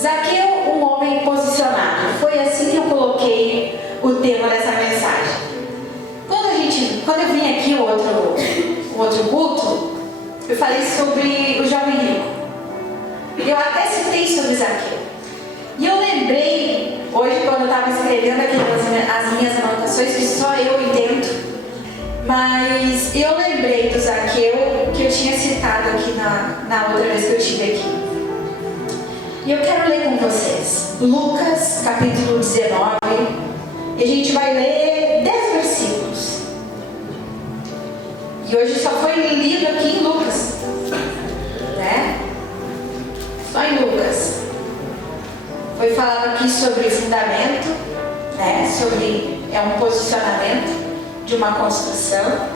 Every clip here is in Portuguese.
Zaqueu, um homem posicionado. Foi assim que eu coloquei o tema dessa mensagem. Quando eu vim aqui o outro culto, eu falei sobre o jovem rico. Eu até citei sobre Zaqueu. E eu lembrei, hoje quando eu estava escrevendo aqui as minhas anotações, que só eu entendo, mas eu lembrei do Zaqueu que eu tinha citado aqui na outra vez que eu estive aqui. E eu quero ler com vocês Lucas capítulo 19, e a gente vai ler 10 versículos. E hoje só foi lido aqui em Lucas, né? Só em Lucas. Foi falado aqui sobre fundamento, né? É um posicionamento de uma construção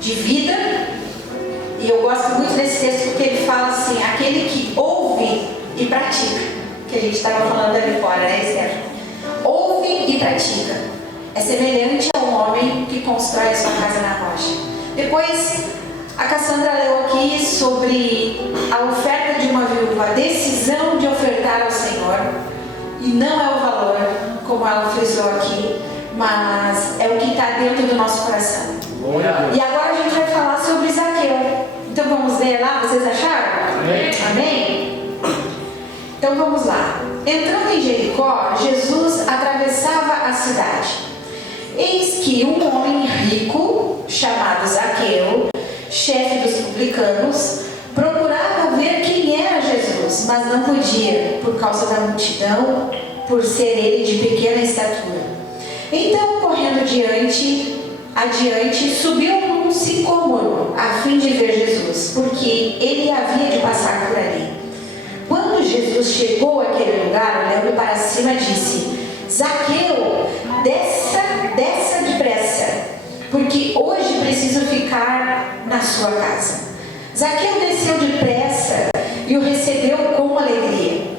de vida. E eu gosto muito desse texto porque ele fala assim: aquele que ouve e pratica, que a gente estava falando ali fora, né, Esther? Ouve e pratica é semelhante a um homem que constrói a sua casa na rocha. Depois a Cassandra leu aqui sobre a oferta de uma viúva, a decisão de ofertar ao Senhor, e não é o valor, como ela frisou aqui, mas é o que está dentro do nosso coração. E agora a gente vai falar sobre Zaqueu. Então vamos ler lá, vocês acharam? Amém. Amém? Então vamos lá. Entrando em Jericó, Jesus atravessava a cidade. Eis que um homem rico, chamado Zaqueu, chefe dos publicanos, procurava ver quem era Jesus, mas não podia, por causa da multidão, por ser ele de pequena estatura. Então, correndo adiante, subiu num sicômoro, a fim de ver Jesus, porque ele havia de passar por ali. Quando Jesus chegou àquele lugar, olhando para cima, disse: Zaqueu, desça depressa, porque hoje preciso ficar na sua casa. Zaqueu desceu depressa e o recebeu com alegria.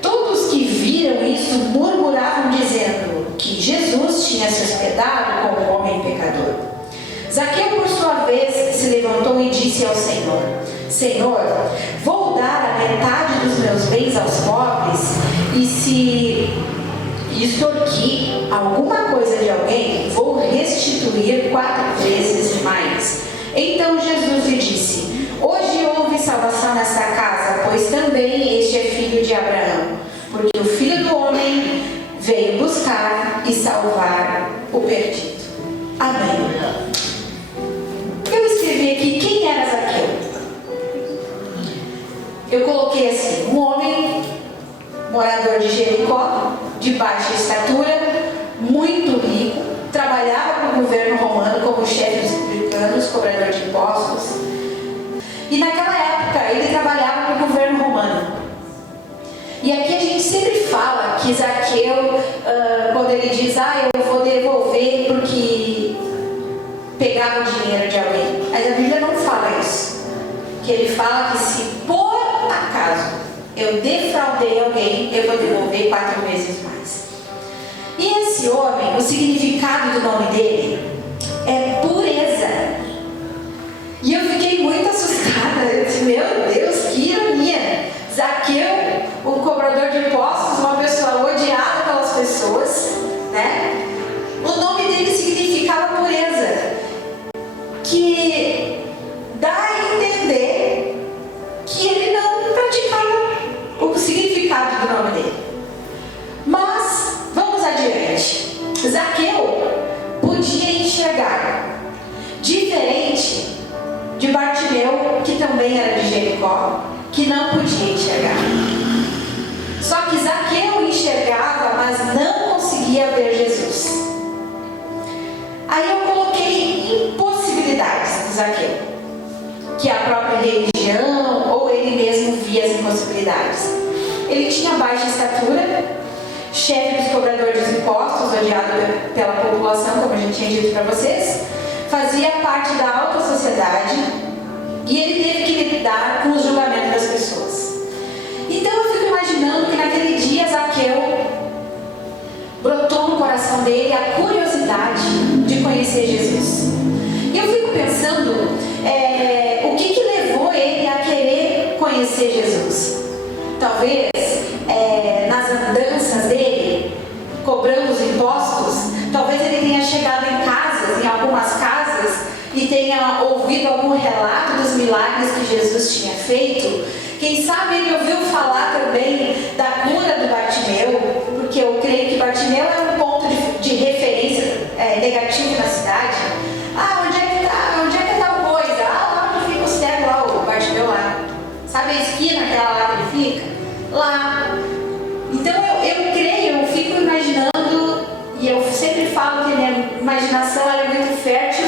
Todos que viram isso murmuravam, dizendo que Jesus tinha se hospedado com um homem pecador. Zaqueu, por sua vez, se levantou e disse ao Senhor: Senhor, vou dar a metade dos meus bens aos pobres, e se extorquir alguma coisa de alguém, vou restituir 4 vezes mais. Então Jesus lhe disse: hoje houve salvação nesta casa, pois também este é filho de Abraão, porque o Filho do Homem veio buscar e salvar o perdido. Amém. Eu escrevi aqui quem era Zaqueu. Eu coloquei assim: um homem morador de Jericó, de baixa estatura, muito rico, trabalhava para o governo romano como chefe dos publicanos, cobrador de impostos. E naquela época ele trabalhava para o governo romano. E aqui a gente sempre fala que Zaqueu, quando ele diz: eu vou devolver porque pegava o dinheiro de alguém. Mas a Bíblia não fala isso. Que ele fala que se por acaso eu defraudei alguém, eu vou devolver 4 vezes mais. E esse homem, o significado do nome dele é pureza. E eu fiquei muito assustada. Eu disse: meu Deus, que ironia. Zaqueu, um cobrador de impostos, uma pessoa odiada pelas pessoas, né? O nome dele significava pureza, que dá a entender que ele não praticava o significado do nome dele. Mas vamos adiante. Zaqueu podia enxergar, diferente de Bartimeu, que também era de Jericó, que não podia enxergar. Só que Zaqueu enxergava, mas não conseguia ver Jesus. Aí eu coloquei impossibilidades do Zaqueu, que a própria religião ou ele mesmo via as impossibilidades. Ele tinha baixa estatura, chefe dos cobradores de impostos, odiado pela população, como a gente tinha dito para vocês, fazia parte da alta sociedade, e ele teve que lidar com o julgamento das pessoas. Então eu fico imaginando que naquele dia Zaqueu brotou no coração dele a curiosidade de conhecer Jesus. E eu fico pensando o que levou ele a querer conhecer Jesus. Talvez talvez, nas andanças dele, cobrando os impostos, talvez ele tenha chegado em algumas casas, e tenha ouvido algum relato dos milagres que Jesus tinha feito. Quem sabe ele ouviu falar também da cura do Bartimeu, porque eu creio que Bartimeu é um ponto de referência negativo na cidade. Onde é que tá tal coisa? Lá onde fica o cego lá, o Bartimeu lá. Sabe a esquina, aquela lá que ele fica? Lá. Então eu creio, eu fico imaginando, e eu sempre falo que a minha imaginação ela é muito fértil,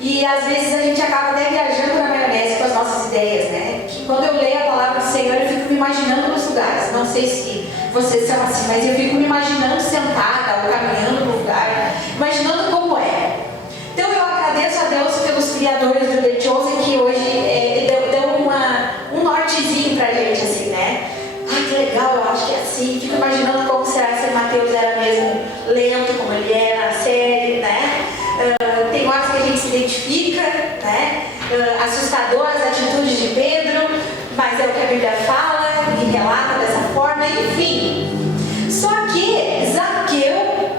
e às vezes a gente acaba até viajando na maionese com as nossas ideias, né? Que quando eu leio a palavra do Senhor, eu fico me imaginando nos lugares. Não sei se vocês são assim, mas eu fico me imaginando sentada ou caminhando no lugar, imaginando como é. Então eu agradeço a Deus pelos criadores do The Chosen, que hoje deu um nortezinho pra gente, assim, né? Que legal, eu acho que é assim. Fico imaginando como será se Mateus era mesmo lento, como ele é na série, né? Tem horas que a gente se identifica, né? Assustadoras as atitudes de Pedro, mas é o que a Bíblia fala e relata dessa forma, enfim. Só que Zaqueu,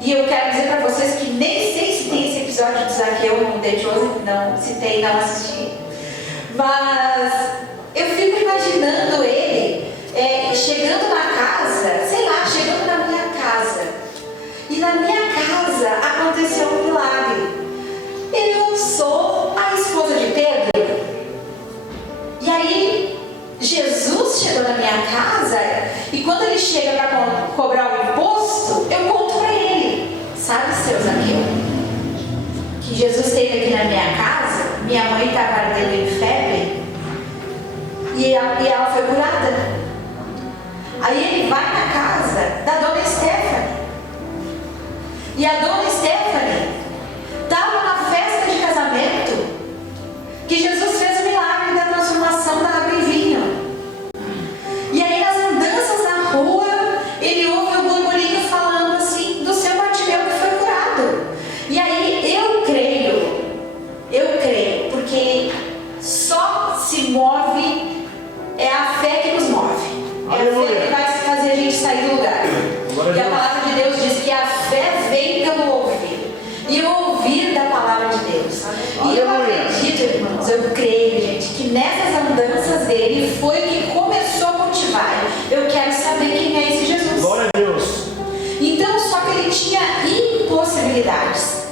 e eu quero dizer para vocês que nem sei se tem esse episódio de Zaqueu no The Chosen, não, se tem, não assisti, mas eu fico imaginando ele chegando na casa, sei lá, chegando na minha casa, e na minha casa aconteceu um milagre. Eu sou a esposa de Pedro, e aí Jesus chegou na minha casa, e quando ele chega para cobrar o imposto, eu conto para ele, sabe, seu Zaqueu, que Jesus esteve aqui na minha casa, minha mãe estava ardendo em febre, e ela foi curada. Aí ele vai na casa da dona Stephanie, e a dona Stephanie estava na festa de casamento que Jesus fez o milagre da transformação da água em vinho. E aí nas andanças na rua, ele ouve o burburinho falando assim do seu Bartimeu que foi curado. E aí eu creio, porque só se move, é a fé que nos move. É a fé que vai fazer a gente sair do lugar. E a palavra de Deus diz que a fé vem pelo ouvir, e o ouvir da palavra de Deus. E eu acredito, irmãos, eu creio, gente, que nessas andanças dele foi que começou a cultivar. Eu quero saber quem é esse Jesus. Glória a Deus. Então, só que ele tinha impossibilidades.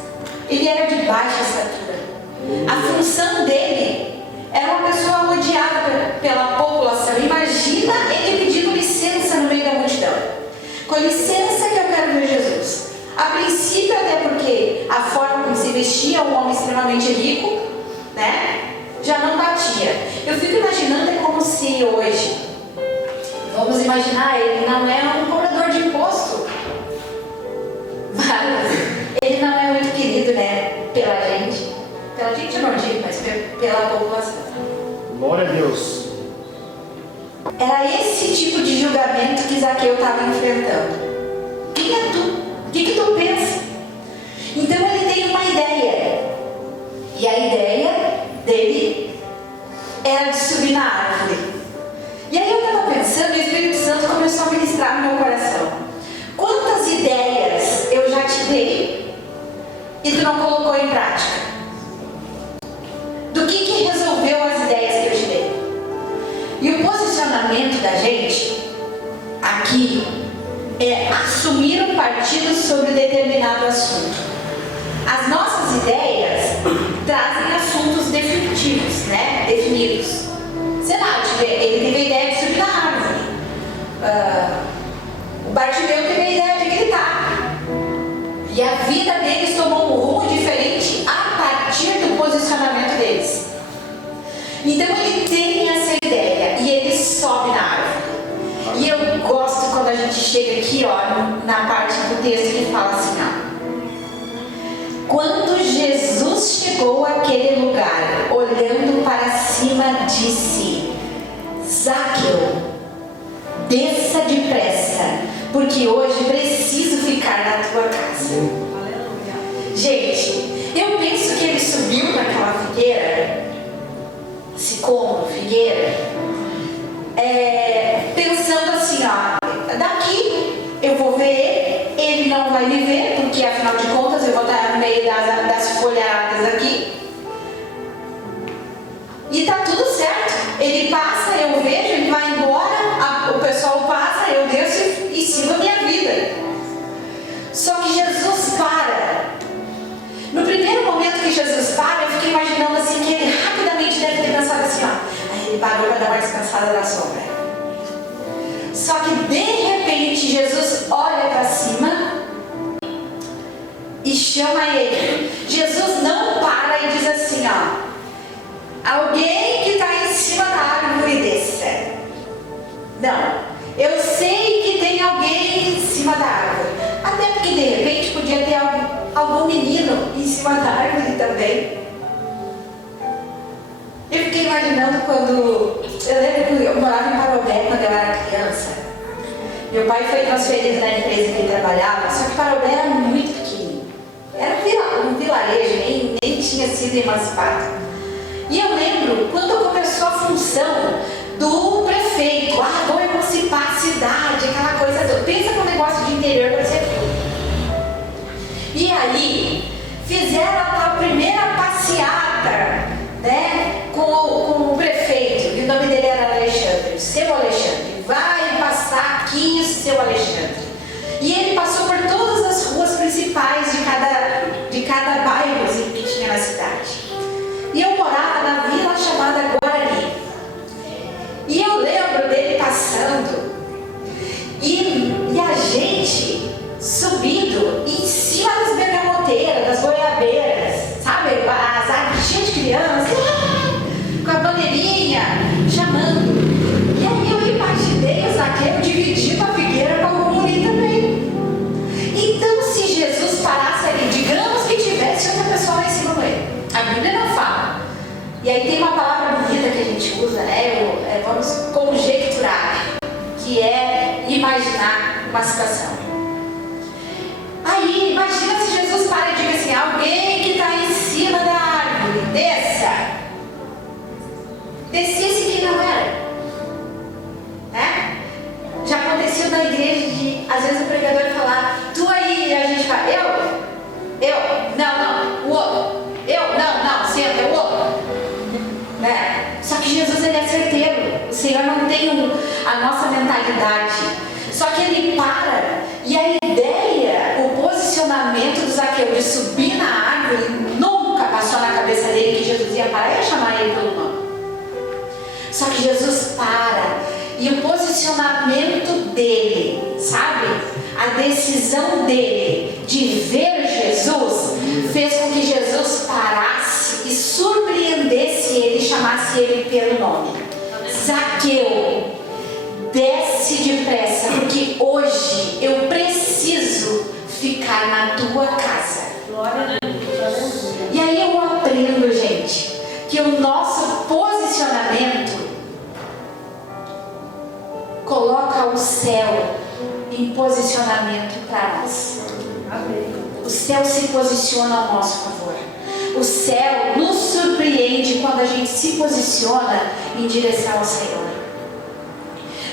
Ele era de baixa estatura. A função dele era uma pessoa odiada pela população. Imagina ele pedindo licença no meio da multidão. Com licença que eu quero ver Jesus. A princípio, até porque a forma como se vestia, um homem extremamente rico, né, já não batia. Eu fico imaginando como se hoje, vamos imaginar, ele não é um cobrador de imposto, mas ele não é muito querido, né, pela gente eu não digo, mas pela população. Glória a Deus. Era esse tipo de julgamento que Zaqueu estava enfrentando. Quem é tu? O que tu pensa? Então ele tem uma ideia. E a ideia dele era de subir na árvore. E aí eu estava pensando, e o Espírito Santo começou a ministrar no meu coração. Quantas ideias eu já te dei e tu não colocou em prática? Do que resolveu as ideias que eu te dei? E o posicionamento da gente aqui é assumir um partido sobre determinado assunto. As nossas ideias trazem assuntos definitivos, né? Definidos. Sei lá, ele teve a ideia de subir na árvore. O Bartimeu teve a ideia de gritar. E a vida deles tomou um rumo diferente a partir do posicionamento deles. Então ele tem essa ideia e ele sobe na árvore. E eu gosto quando a gente chega aqui, ó, na parte do texto que fala assim, ó. Quando Jesus chegou àquele lugar, olhando para cima, disse: Zaqueu, desça depressa, porque hoje preciso ficar na tua casa. Gente, eu penso que ele subiu naquela figueira, sicômoro, figueira, pensando de repente Jesus olha para cima e chama ele. Jesus não para e diz assim, ó, alguém que está em cima da árvore desça. Não, eu sei que tem alguém em cima da árvore. Até porque de repente podia ter algum menino em cima da árvore também. Eu fiquei imaginando quando... Eu lembro que eu morava em Parobé quando eu era criança. Meu pai foi transferido na empresa que ele trabalhava, só que Parobé era muito pequeno. Era um vilarejo, nem tinha sido emancipado. E eu lembro quando começou a função do prefeito. Vou emancipar a cidade, aquela coisa toda. Pensa no negócio de interior para ser tudo. E aí, fizeram a tal primeira passeata, né, com o prefeito, e o nome dele era Alexandre, o seu Alexandre. Vai passar aqui o seu Alexandre. E ele passou por todas as ruas principais de cada bairro que tinha na cidade. E eu morava na vila chamada Guarani. E eu lembro dele passando e a gente subindo em cima das bergamoteiras, das goiabeiras, sabe? As árvores cheias de crianças, com a bandeirinha, chamando. E aí eu imaginei o Zaqueu dividindo a figueira com a Gomuri também. Então, se Jesus parasse ali, digamos que tivesse outra pessoa lá em cima com ele. A Bíblia não fala. E aí tem uma palavra bonita que a gente usa, né? Vamos conjecturar, que é imaginar uma situação. Aí, imagina se Jesus para e diga assim, alguém que está em cima da árvore, desça. Descesse que não era. Né? Já aconteceu na igreja de, às vezes o pregador falar, tu aí, e a gente fala, não, o outro. Não, senta, o outro. Né? Só que Jesus, ele é certeiro. O Senhor não tem a nossa mentalidade. Só que ele para. E a ideia, o posicionamento do Zaqueu de subir na árvore, nunca passou na cabeça dele que Jesus ia parar e ia chamar ele pelo nome. Só que Jesus para. E o posicionamento dele, sabe? A decisão dele de ver Jesus fez com que Jesus parasse e surpreendesse ele e chamasse ele pelo nome. Zaqueu, desce depressa, porque hoje eu preciso ficar na tua casa. E aí eu aprendo, gente, que o nosso posicionamento coloca o céu em posicionamento para nós. O céu se posiciona ao nosso favor. O céu nos surpreende quando a gente se posiciona em direção ao Senhor.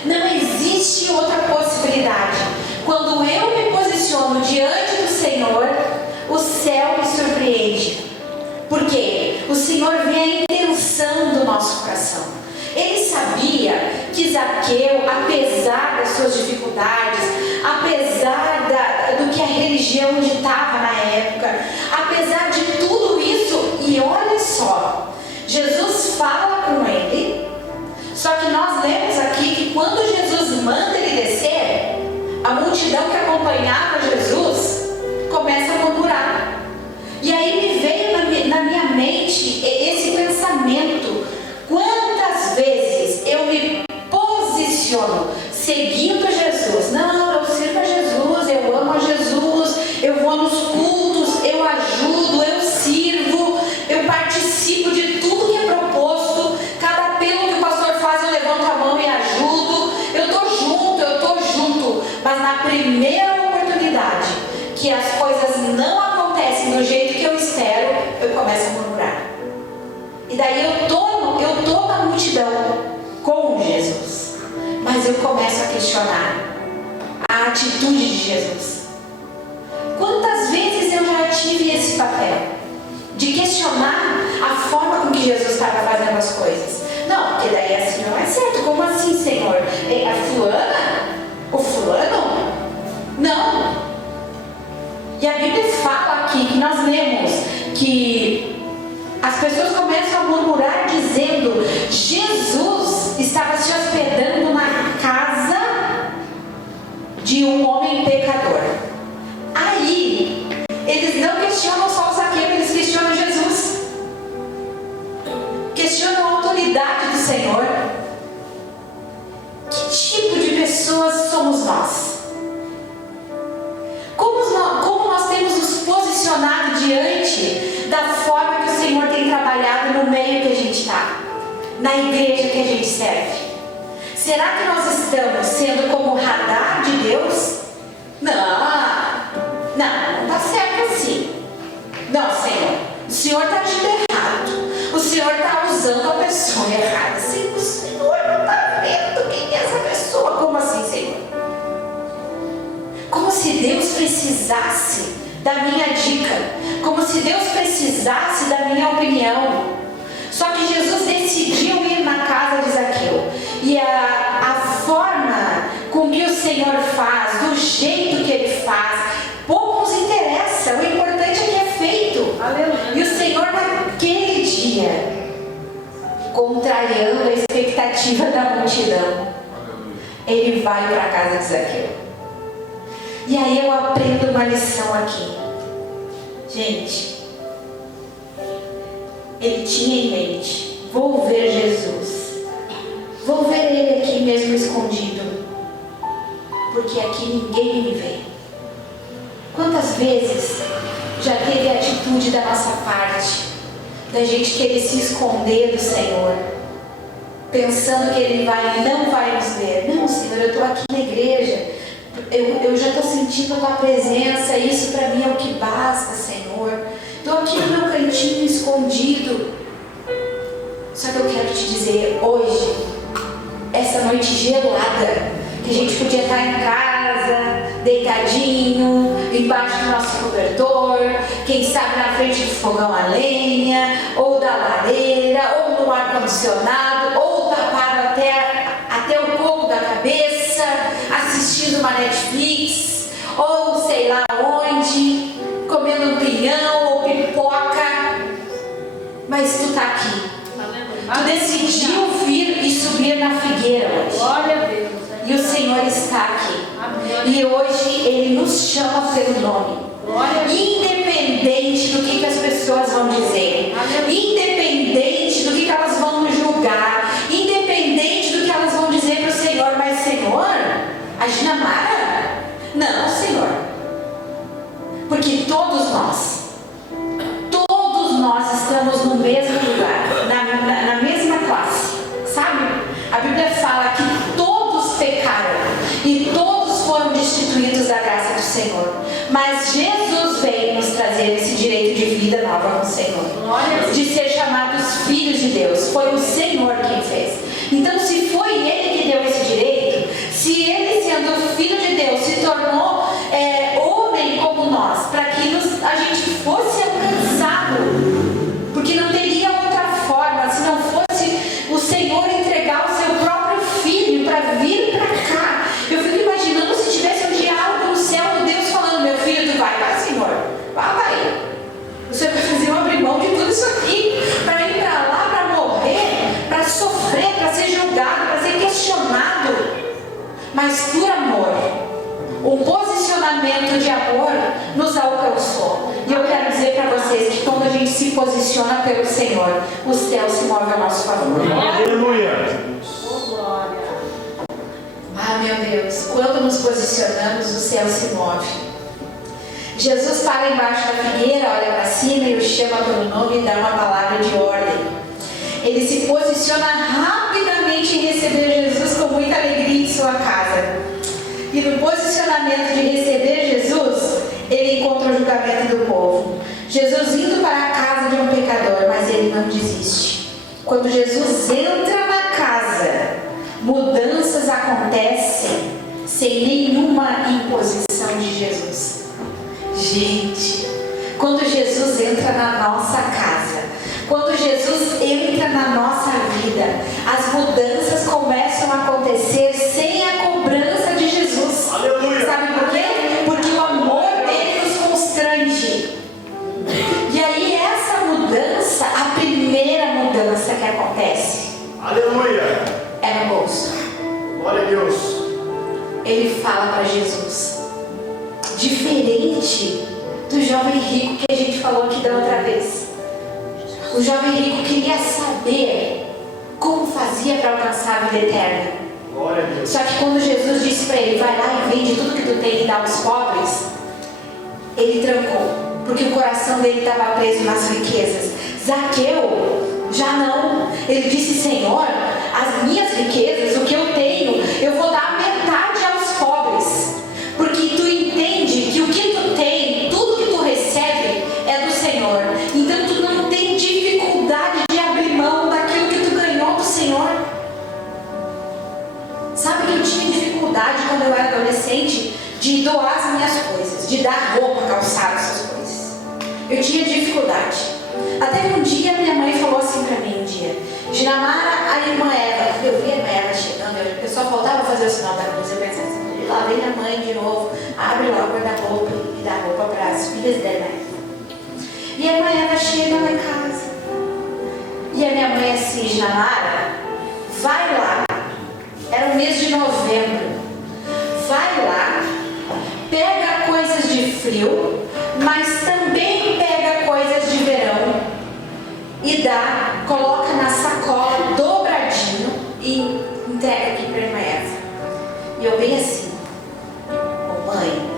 Não existe outra possibilidade. Quando eu me posiciono diante do Senhor, o céu me surpreende. Por quê? O Senhor vê a intenção do nosso coração. Ele sabia que Zaqueu, apesar das suas dificuldades, apesar do que a religião ditava na época, apesar de tudo isso, e olha só, Jesus fala com ele, só que nós lemos aqui que quando Jesus manda ele descer, a multidão que acompanhava Jesus começa a murmurar. E aí me veio na minha mente esse pensamento: quantas vezes eu me posiciono seguindo Jesus? Não, eu sirvo a Jesus, eu amo a Jesus, eu vou nos cultos, eu ajudo, eu sirvo, eu participo de tudo que é proposto. Cada apelo que o pastor faz, eu levanto a mão e ajudo. Eu tô junto. Mas na primeira oportunidade que as coisas não acontecem do jeito que eu espero, eu começo a murmurar. E daí eu tô na multidão com Jesus, mas eu começo a questionar a atitude de Jesus. Quantas vezes eu já tive esse papel de questionar a forma com que Jesus estava fazendo as coisas? Não, porque daí assim não é certo. Como assim, Senhor? A fulana? O fulano? Não. E a Bíblia fala aqui, que nós lemos, que as pessoas começam a murmurar dizendo: Jesus estava se hospedando na casa pessoas somos nós? Como nós temos nos posicionado diante da forma que o Senhor tem trabalhado no meio que a gente está, na igreja que a gente serve? Será que nós estamos sendo como o radar de Deus? Não está certo assim. Não, Senhor, o Senhor está agindo errado. O Senhor está usando a pessoa errada. Sim, o Senhor não está vendo quem é essa pessoa. Como assim, Senhor? Como se Deus precisasse da minha dica. Como se Deus precisasse da minha opinião. Só que Jesus decidiu ir na casa de Zaqueu. E a forma com que o Senhor faz, do jeito que Ele faz, pouco nos interessa. O importante é que é feito. Aleluia. E o Senhor, naquele dia, contrariando a expectativa da multidão, Ele vai para a casa de Zaqueu. E aí eu aprendo uma lição aqui. Gente, ele tinha em mente: vou ver Jesus, vou ver Ele aqui mesmo escondido, porque aqui ninguém me vê. Quantas vezes já teve a atitude da nossa parte, da gente querer se esconder do Senhor, pensando que Ele não vai nos ver? Não, Senhor, eu estou aqui na igreja, eu já estou sentindo a Tua presença, isso para mim é o que basta, Senhor. Estou aqui no meu cantinho escondido. Só que eu quero te dizer, hoje, essa noite gelada, que a gente podia estar em casa, deitadinho, embaixo do nosso cobertor, quem sabe na frente do fogão a lenha, ou da lareira, ou no ar-condicionado, ou tapado até o coco da cabeça, assistindo uma Netflix, ou sei lá onde, comendo um pinhão ou pipoca, mas tu está aqui. Tu decidiu vir e subir na figueira hoje. Glória a Deus. E o Senhor está aqui. E hoje Ele nos chama pelo nome. Independente do que as pessoas vão dizer, independente do que elas vão nos julgar, independente do que elas vão dizer para o Senhor, mas Senhor, a Ginamara? Não, Senhor. Porque todos nós estamos no mesmo lugar, na mesma classe, sabe? A Bíblia fala que todos pecaram e todos foram destituídos da graça do Senhor, mas Jesus veio nos trazer esse direito de vida nova com o Senhor, de ser chamados filhos de Deus. Foi o Senhor quem fez. Então, se foi Ele que deu esse direito, se Ele, sendo filho de Deus, se tornou homem como nós, para que a gente fosse alcançado, porque não teria outra forma se não fosse o Senhor entregar o seu próprio filho para vir para cá. Eu fico imaginando se tivesse um diálogo no céu do Deus falando: meu filho, tu vai, Senhor, vai. O Senhor vai fazer eu abrir mão de tudo isso aqui para ir para lá, para morrer, para sofrer, para ser julgado, para ser questionado, mas por amor. Um posicionamento de amor nos alcançou. E eu quero dizer para vocês que quando a gente se posiciona pelo Senhor, o céu se move a nosso favor. Aleluia! Ah, meu Deus, quando nos posicionamos, o céu se move. Jesus para embaixo da figueira, olha para cima e o chama pelo nome e dá uma palavra de ordem. Ele se posiciona rapidamente em receber Jesus com muita alegria em sua casa. E no posicionamento de receber Jesus, ele encontra o julgamento do povo. Jesus indo para a casa de um pecador, mas ele não desiste. Quando Jesus entra na casa, mudanças acontecem sem nenhuma imposição de Jesus. Gente, quando Jesus entra na nossa casa, quando Jesus entra na nossa vida, as mudanças começam a acontecer sem a cobrança de Jesus. Aleluia. Sabe por quê? Porque o amor dele nos constrange. E aí essa mudança, a primeira mudança que acontece, aleluia, é no bolso. Glória a Deus. Ele fala para Jesus, diferente do jovem rico que a gente falou aqui da outra vez. O jovem rico queria saber como fazia para alcançar a vida eterna. Glória a Deus. Só que quando Jesus disse para ele, vai lá e vende tudo que tu tem e dá aos pobres, ele trancou. Porque o coração dele estava preso nas riquezas. Zaqueu, já não. Ele disse, Senhor, as minhas riquezas, o que eu tenho, eu vou dar metade aos pobres. Porque tu entende que o que tu tem, tudo que tu recebe, é do Senhor. Então tu não tem dificuldade de abrir mão daquilo que tu ganhou do Senhor. Sabe que eu tinha dificuldade quando eu era adolescente de doar as minhas coisas, de dar roupa, calçado, essas coisas. Eu tinha dificuldade. Até um dia minha mãe falou assim para mim, Ginamara, a irmã Eva, eu vi a irmã Eva chegando, eu só faltava fazer o sinal da cruz, eu pensei assim, lá vem a mãe de novo, abre lá o guarda-roupa e dá roupa para as filhas dela. E a irmã Eva chega lá em casa. E a minha mãe assim, Ginamara, vai lá, era o mês de novembro, vai lá, pega coisas de frio, mas também pega coisas de verão e dá, coloca na sacola dobradinho e entrega aqui para a irmã Eva. E eu bem assim, mãe,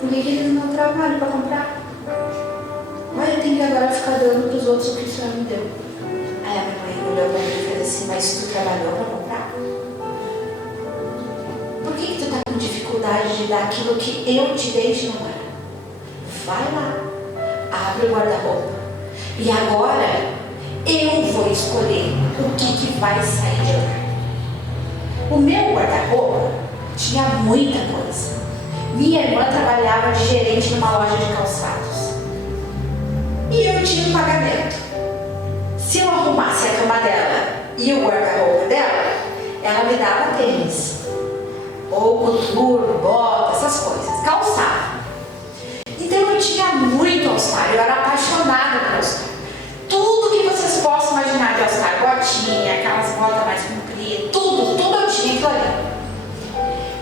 por que eles não trabalham para comprar? Mas eu tenho que agora ficar dando para os outros o que o Senhor me deu. Aí a minha mãe olhou para mim e fez assim, mas tu trabalhou para comprar? Por que tu está com dificuldade de dar aquilo que eu te dei de namoro? Vai lá, abre o guarda-roupa. E agora eu vou escolher o que vai sair de lá. O meu guarda-roupa tinha muita coisa. Minha irmã trabalhava de gerente numa loja de calçados. E eu tinha um pagamento. Se eu arrumasse a cama dela e o guarda-roupa dela, ela me dava tênis. Ou coturno, bota, essas coisas. Calçado. Então eu tinha muito All-Star, eu era apaixonada por All-Star. Tudo que vocês possam imaginar de All-Star, botinha, aquelas botas mais compridas, tudo eu tinha aquilo ali.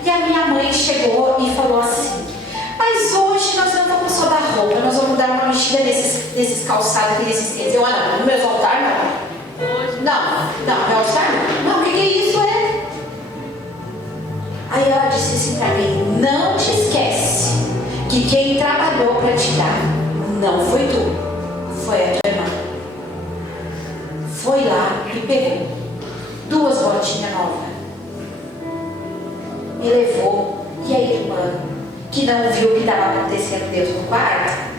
E a minha mãe chegou e falou assim, mas hoje nós não vamos só dar roupa, nós vamos dar uma mexida nesses calçados aqui, nesses tênis. Eu, não, no meu All-Star não. Não, meu All-Star não. Não, o que é isso, é? Aí ela disse assim pra mim, não te esquece que quem trabalhou para te dar não foi tu, foi a tua irmã. Foi lá e pegou 2 botinhas novas, me levou. E a irmã, que não viu o que estava acontecendo dentro do quarto,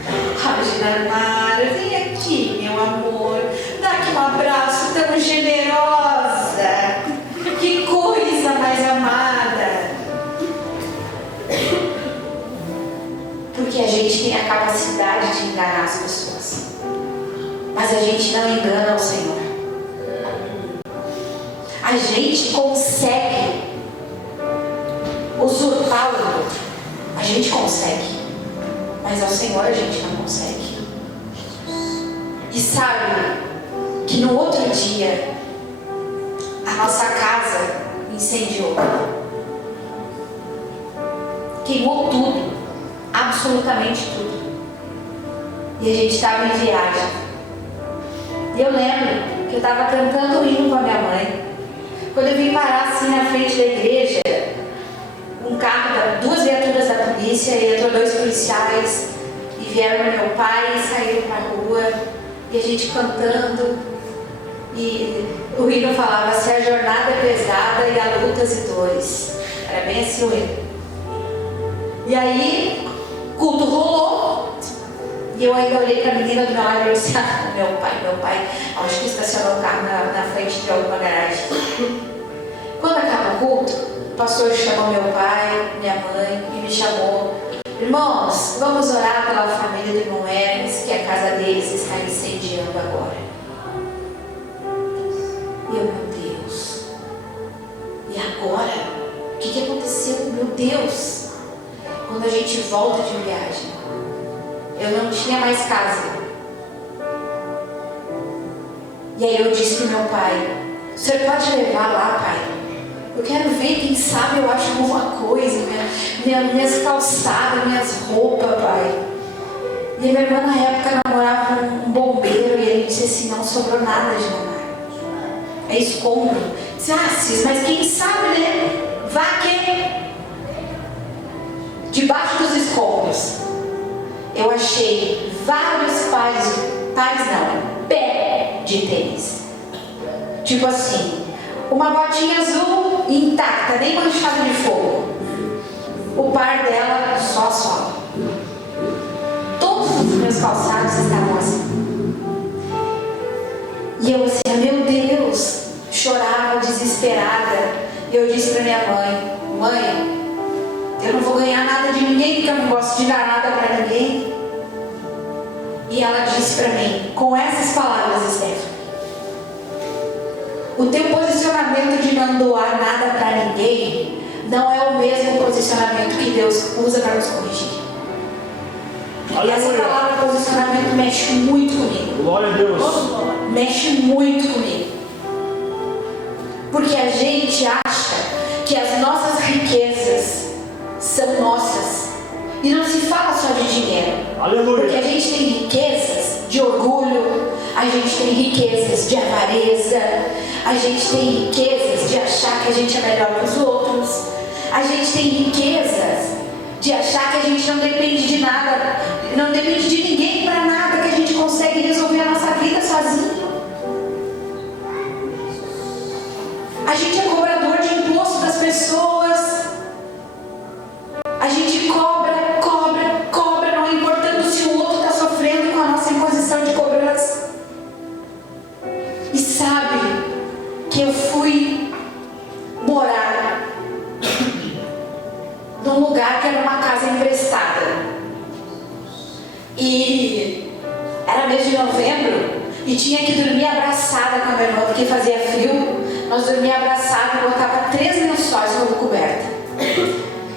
Ginamara, vem aqui, meu amor, dá aqui um abraço tão generosa, que coisa mais amada. Porque a gente tem a capacidade de enganar as pessoas, mas a gente não engana o Senhor. A gente consegue usurpar o outro, a gente consegue, mas ao Senhor a gente não consegue. E sabe que no outro dia a nossa casa incendiou, queimou tudo, absolutamente tudo. E a gente estava em viagem. E eu lembro que eu estava cantando o hino com a minha mãe. Quando eu vim parar assim na frente da igreja, um carro, 2 viaturas da polícia, e entrou 2 policiais, e vieram no meu pai e saíram para a rua, e a gente cantando, e o hino falava, se a jornada é pesada e há lutas e dores. Era bem assim o hino. E aí, o culto rolou, e eu ainda olhei para a menina do meu lado e disse, meu pai, acho que estacionou o carro na frente de alguma garagem. Quando acaba o culto, o pastor chamou meu pai, minha mãe e me chamou. Irmãos, vamos orar pela família do irmão Hermes, que a casa deles está incendiando agora. E eu, meu Deus, e agora? O que aconteceu? Meu Deus! Quando a gente volta de viagem, eu não tinha mais casa. E aí eu disse para meu pai, o senhor pode levar lá, pai? Eu quero ver, quem sabe eu acho alguma coisa, minhas calçadas, minhas roupas, pai. E a minha irmã na época namorava um bombeiro e ele disse assim, não sobrou nada de namoro. é escombro. Cis, mas quem sabe, né? Vá aqui, debaixo dos escombros. Eu achei vários pé de tênis. Tipo assim, uma botinha azul intacta, nem manchada de fogo. O par dela só sola. Todos os meus calçados estavam assim. E eu assim, meu Deus, chorava desesperada. E eu disse para minha mãe: mãe, eu não vou ganhar nada de ninguém, porque eu não gosto de dar nada para ninguém. E ela disse para mim, com essas palavras, Stephanie: o teu posicionamento de não doar nada para ninguém não é o mesmo posicionamento que Deus usa para nos corrigir. E essa palavra posicionamento mexe muito comigo. Glória a Deus. Mexe muito comigo. Porque a gente acha que as nossas riquezas são nossas. E não se fala só de dinheiro. Aleluia. Porque a gente tem riquezas de orgulho, a gente tem riquezas de avareza, a gente tem riquezas de achar que a gente é melhor que os outros, a gente tem riquezas de achar que a gente não depende de nada, não depende de ninguém para nada, que a gente consegue resolver a nossa vida sozinho. A gente é cobrador de imposto das pessoas. A gente cobra, não importando se o outro está sofrendo com a nossa imposição de cobrança. E sabe que eu fui morar num lugar que era uma casa emprestada. E era mês de novembro e tinha que dormir abraçada com a minha irmã, porque fazia frio. Nós dormíamos abraçados e botava 3 lençóis como coberta.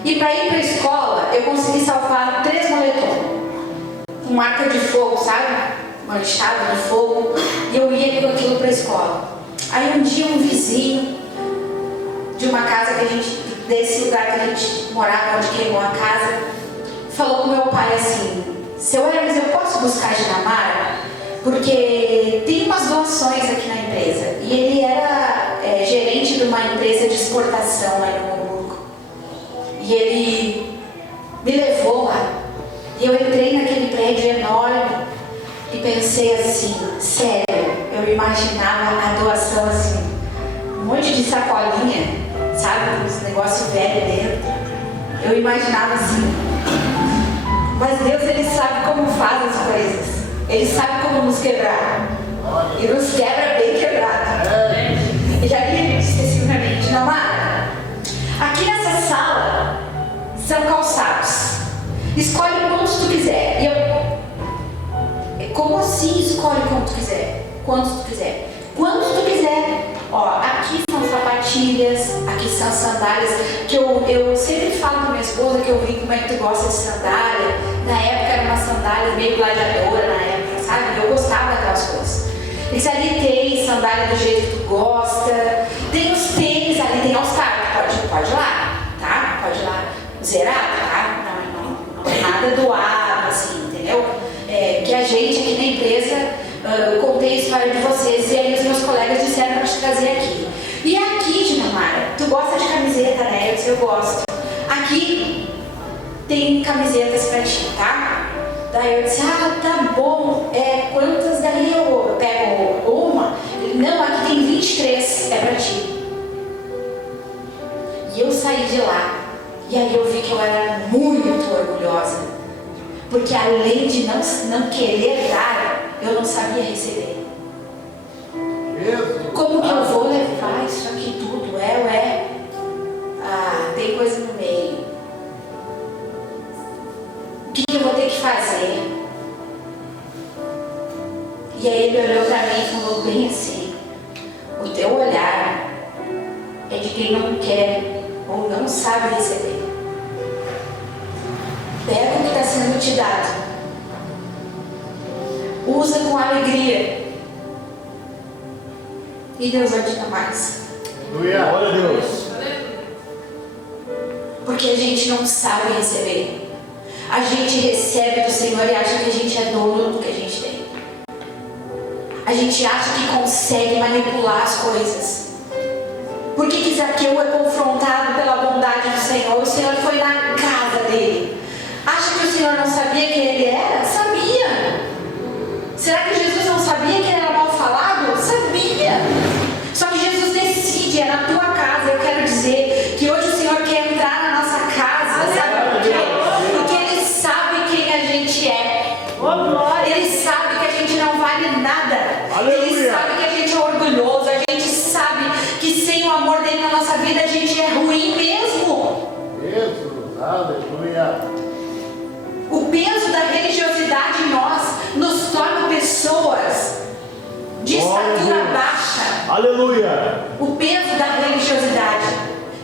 E para ir para a escola, eu consegui salvar 3 moletons. Com marca de fogo, sabe? Manchada de fogo. E eu ia com aquilo para a escola. Aí um dia um vizinho de uma casa que a gente, desse lugar que a gente morava, onde queimou a casa, falou com meu pai assim: seu Hermes, eu posso buscar a Dinamara? Porque tem umas doações aqui na empresa. E ele era gerente de uma empresa de exportação lá em Hamburgo. E ele me levou lá. E eu entrei naquele prédio enorme e pensei assim, sério, eu imaginava a doação assim, um monte de sacolinha, sabe, uns negócios velhos dentro. Eu imaginava assim. Mas Deus, Ele sabe como faz as coisas. Ele sabe como nos quebrar. E nos quebra bem quebrado. E já li especificamente, Dinamara, aqui nessa sala são calçados. Escolhe quantos tu quiser. E eu, como assim escolhe quanto tu quiser? Quantos tu quiser? Quantos tu quiser. Ó, aqui são sapatilhas, aqui são sandálias. Que eu sempre falo com minha esposa que eu vi como é que tu gosta de sandália. Na época era uma sandália meio gladiadora, na época, sabe? Eu gostava daquelas coisas. Esse ali tem sandália do jeito que tu gosta. Tem os tênis ali, tem All-Star. Pode ir lá, tá? Pode ir lá. Zerado, tá? Não é nada doado, assim, entendeu? Que a gente aqui na empresa, eu contei a história de vocês e aí os meus colegas disseram para te trazer aqui. E aqui, Dinamara, tu gosta de camiseta, né? Eu disse, eu gosto. Aqui tem camisetas pra ti, tá? Daí eu disse, tá bom, quantas daí eu pego uma? Não, aqui tem 23, é pra ti. E eu saí de lá, e aí eu vi que eu era muito orgulhosa, porque além de não querer dar, eu não sabia receber. Como que eu vou levar isso aqui tudo? Tem coisa no meio. O que eu vou ter que fazer? E aí ele olhou para mim e falou bem assim: o teu olhar é de quem não quer ou não sabe receber. Pega o que está sendo te dado, usa com alegria, e Deus vai te dar mais. Glória a Deus. Porque a gente não sabe receber. A gente recebe do Senhor e acha que a gente é dono do que a gente tem. A gente acha que consegue manipular as coisas. Por que Zaqueu é confrontado pela bondade do Senhor? O Senhor foi na casa dele. Acha que o Senhor não sabia quem ele era? Sabia. Será que Jesus não sabia que ele era mal falado? Sabia. Só que Jesus decide, é na tua casa. Eu quero dizer que hoje o Senhor quer entrar na nossa casa. Sabe por quê? Porque Ele sabe quem a gente é. Ele sabe que a gente não vale nada. Ele sabe que a gente é orgulhoso. A gente sabe que sem o amor dele na nossa vida a gente é ruim mesmo. Jesus, aleluia. O peso da religiosidade em nós nos torna pessoas de estatura baixa. Aleluia. O peso da religiosidade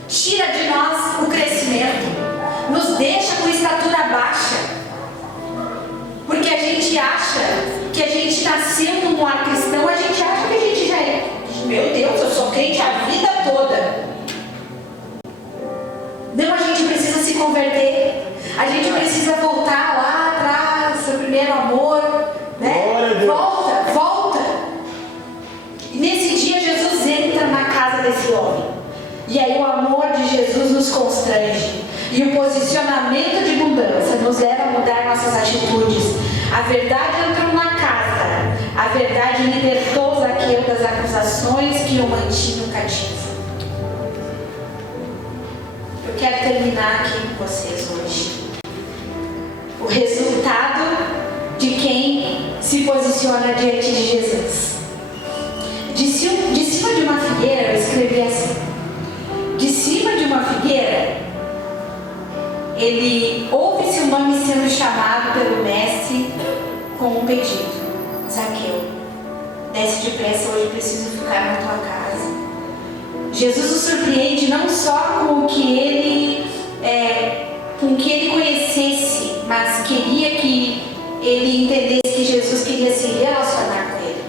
tira de nós o crescimento, nos deixa com estatura baixa. Porque a gente acha que a gente nasceu num lar cristão, a gente acha que a gente já é. Meu Deus, eu sou crente a vida toda. Não, a gente precisa se converter. A gente precisa voltar lá atrás, seu primeiro amor, né? Volta. E nesse dia Jesus entra na casa desse homem. E aí o amor de Jesus nos constrange. E o posicionamento de mudança nos leva a mudar nossas atitudes. A verdade entrou na casa. A verdade libertou Zaqueu das acusações que o mantinham cativo. Eu quero terminar aqui com vocês hoje. O resultado de quem se posiciona diante de Jesus. De cima de uma figueira, eu escrevi assim. De cima de uma figueira, ele ouve seu nome sendo chamado pelo mestre com um pedido: Zaqueu, desce depressa, hoje preciso ficar na tua casa. Jesus o surpreende não só com o que ele conhecesse, mas queria que ele entendesse que Jesus queria se relacionar com ele.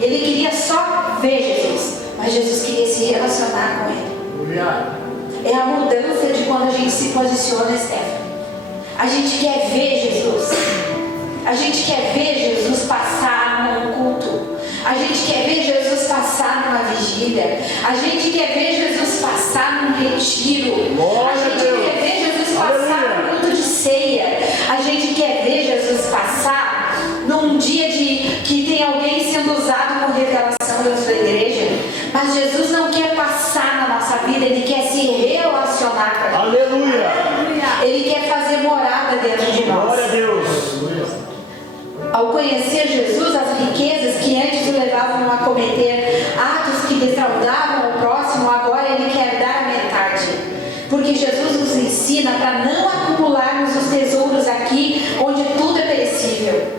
Ele queria só ver Jesus, mas Jesus queria se relacionar com ele. É a mudança de quando a gente se posiciona, Stephanie. A gente quer ver Jesus. A gente quer ver Jesus passar num culto. A gente quer ver Jesus passar numa vigília. A gente quer ver Jesus passar num retiro. A gente quer ver Jesus passar num culto de ceia. A gente quer ver Jesus passar num dia que tem alguém sendo usado com revelação dentro da igreja. Mas Jesus não quer passar na nossa vida, Ele quer se relacionar com a gente. Aleluia. Ele quer fazer morada dentro de nós. Glória a Deus. Ao conhecer Jesus, as riquezas que antes o levavam a cometer atos que defraudavam o próximo, agora Ele quer dar a metade. Porque Jesus nos ensina para não acumularmos os tesouros aqui, onde tudo é perecível.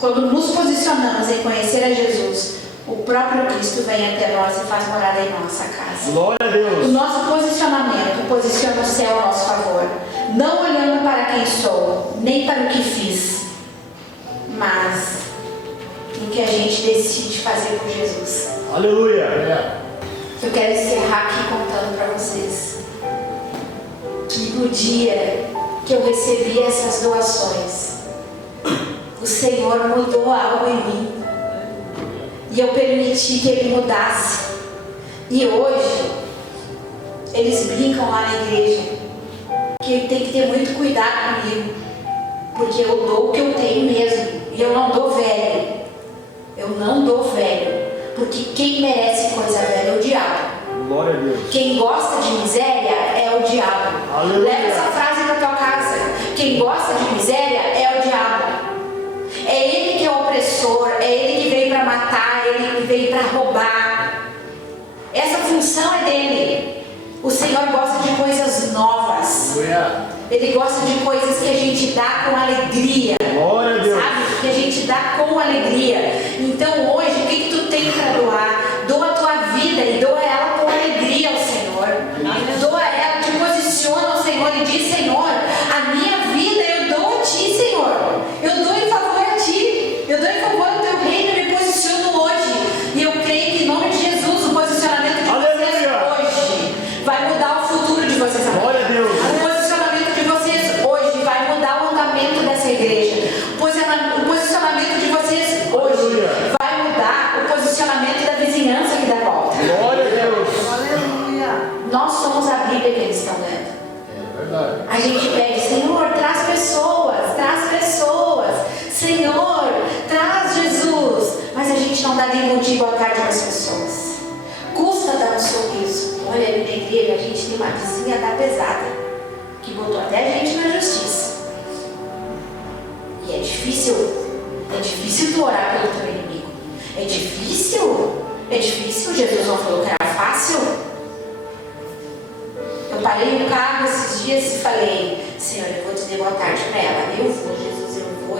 Quando nos posicionamos em conhecer a Jesus, o próprio Cristo vem até nós e faz morada em nossa casa. Glória a Deus. O nosso posicionamento posiciona o céu a nosso favor, não olhando para quem sou, nem para o que fiz, mas no que a gente decide fazer por Jesus. Aleluia. Eu quero encerrar aqui contando para vocês que no dia que eu recebi essas doações, o Senhor mudou algo em mim. E eu permiti que Ele mudasse. E hoje, eles brincam lá na igreja que tem que ter muito cuidado comigo, porque eu dou o que eu tenho mesmo. E eu não dou velho. Eu não dou velho. Porque quem merece coisa velha é o diabo. Glória a Deus. Quem gosta de miséria é o diabo. Aleluia. Leva essa frase para tua casa. Quem gosta de miséria é o diabo. É ele que é o opressor, é ele que veio para matar, é ele que veio para roubar. Essa função é dele. O Senhor gosta de coisas novas. Ele gosta de coisas que a gente dá com alegria. Glória a Deus. Sabe? Que a gente dá com alegria. Então hoje, o que tu tem para doar? Doa a tua vida e doa ela com alegria ao Senhor. Doa ela, te posiciona ao Senhor e diz: Senhor, a minha vida eu dou a ti, Senhor. Eu dou em favor a ti. Eu dou em favor ao teu reino e me posiciono hoje. E eu creio que em nome de Jesus o posicionamento de vocês hoje vai mudar o futuro de vocês. Glória a Deus. O posicionamento de vocês hoje vai mudar o andamento dessa igreja. O posicionamento de vocês hoje vai mudar A gente pede, Senhor, traz pessoas, Senhor, traz Jesus. Mas a gente não dá nem bom dia e boa tarde para as pessoas. Custa dar um sorriso. Olha, ali na igreja a gente tem uma vizinha da pesada, que botou até a gente na justiça. E é difícil tu orar pelo teu inimigo. É difícil. Jesus não falou que era fácil. Eu parei no carro esses dias e falei, Senhor, eu vou dizer boa tarde para ela. Eu vou, Jesus, eu vou.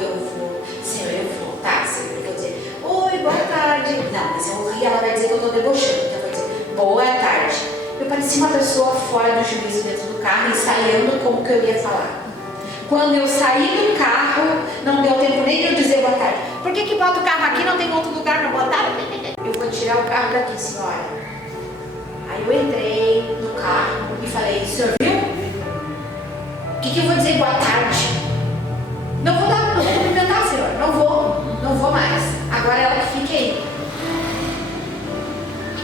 Senhor, eu vou. Tá, Senhor, eu vou dizer, oi, boa tarde. Não, mas eu ri, ela vai dizer que eu estou debochando. Então eu vou dizer, boa tarde. Eu parecia uma pessoa fora do juízo dentro do carro, ensaiando como que eu ia falar. Quando eu saí do carro, não deu tempo nem de eu dizer boa tarde. Por que bota o carro aqui, não tem outro lugar para botar? Eu vou tirar o carro daqui, senhora. Aí eu entrei no carro e falei, senhor viu? O que eu vou dizer boa tarde? Não vou cumprimentar, senhor. Não vou mais. Agora ela que fique aí.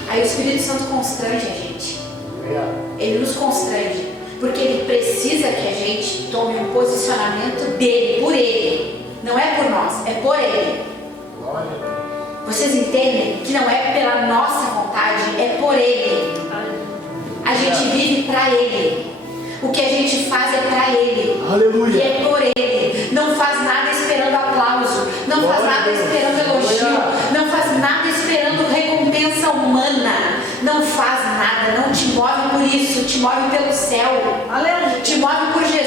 Aí o Espírito Santo constrange a gente. Ele nos constrange. Porque ele precisa que a gente tome um posicionamento dele, por ele. Não é por nós, é por ele. Vocês entendem que não é pela nossa vontade, é por ele. A gente vive para ele. O que a gente faz é para ele. Aleluia. E é por ele. Não faz nada esperando aplauso. Não faz nada esperando elogio. Não faz nada esperando recompensa humana. Não faz nada. Não te move por isso. Te move pelo céu. Aleluia. Te move por Jesus.